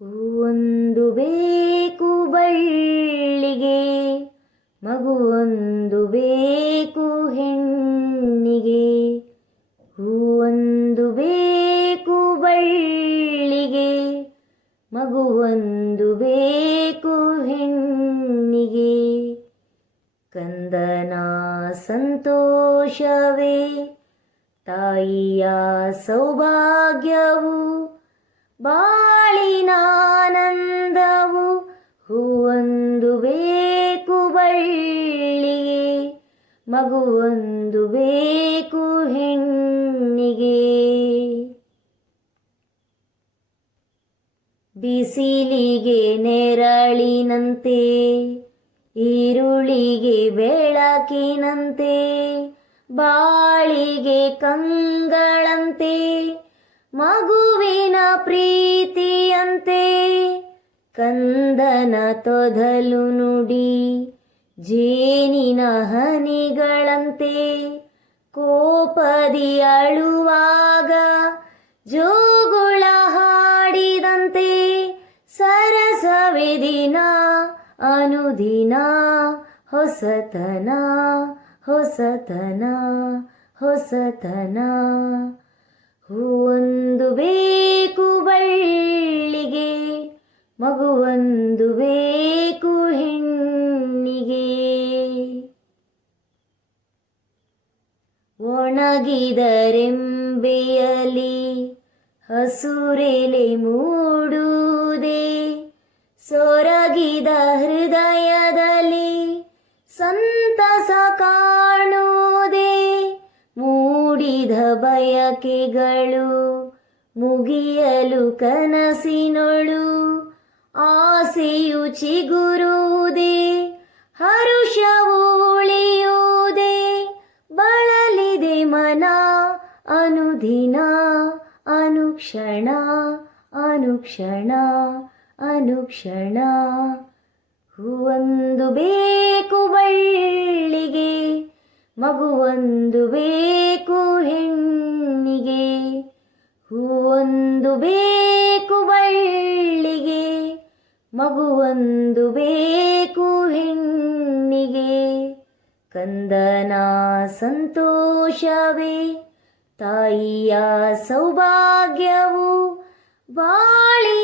ಹೂವೊಂದು ಬೇಕು ಬಳ್ಳಿಗೆ, ಮಗುವೊಂದು ಬೇಕು ಹೆಣ್ಣಿಗೆ. ಹೂವೊಂದು ಬೇಕು ಬಳ್ಳಿಗೆ, ಮಗುವೊಂದು ಬೇಕು ಹೆಣ್ಣಿಗೆ. ಕಂದನ ಸಂತೋಷವೇ ತಾಯಿಯ ಸೌಭಾಗ್ಯವು, ಬಾಳಿನಾನಂದವು. ಹೂವೊಂದು ಬೇಕು ಬಳ್ಳಿಗೆ, ಮಗುವೊಂದು ಬೇಕು ಹೆಣ್ಣಿಗೆ. ಬಿಸಿಲಿಗೆ ನೆರಳಿನಂತೆ, ಈರುಳಿಗೆ ಬೆಳಕಿನಂತೆ, ಬಾಳಿಗೆ ಕಂಗಳಂತೆ, ಮಗುವಿನ ಪ್ರೀತಿಯಂತೆ. ಕಂದನ ತೊದಲು ನುಡಿ ಜೇನಿನ ಹನಿಗಳಂತೆ, ಕೋಪದಿ ಅಳುವಾಗ ಜೋಗುಳ ಹಾಡಿದಂತೆ. ಸರಸವೇ ದಿನ ಅನುದಿನ, ಹೊಸತನ ಹೊಸತನ ಹೊಸತನ. ಹೂವೊಂದು ಬೇಕು ಬಳ್ಳಿಗೆ, ಮಗುವೊಂದು ಬೇಕು ಹೆಣ್ಣಿಗೆ. ಒಣಗಿದರೆಂಬೆಯಲಿ ಹಸುರೆಲೆ ಮೂಡುವುದೇ, ಸೊರಗಿದ ಹೃದಯದಲ್ಲಿ ಸಂತಸ ಕಾಣುವುದೇ. ಮೂಡಿದ ಬಯಕೆಗಳು ಮುಗಿಯಲು ಕನಸಿನೊಳು, ಆಸೆಯು ಚಿಗುರುವುದೇ, ಹರುಷವು ಉಳಿಯುವುದೇ. ಬಳಲಿದೆ ಮನ ಅನುದಿನ, ಅನುಕ್ಷಣ ಅನುಕ್ಷಣ ಅನುಕ್ಷಣ. ಹೂವೊಂದು ಬೇಕು ಬಳ್ಳಿಗೆ, ಮಗುವೊಂದು ಬೇಕು ಹೆಣ್ಣಿಗೆ. ಹೂವೊಂದು ಬೇಕು ಬಳ್ಳಿಗೆ, ಮಗುವೊಂದು ಬೇಕು ಹೆಣ್ಣಿಗೆ. ಕಂದನ ಸಂತೋಷವೇ ತಾಯಿಯ ಸೌಭಾಗ್ಯವು, ಬಾಳಿ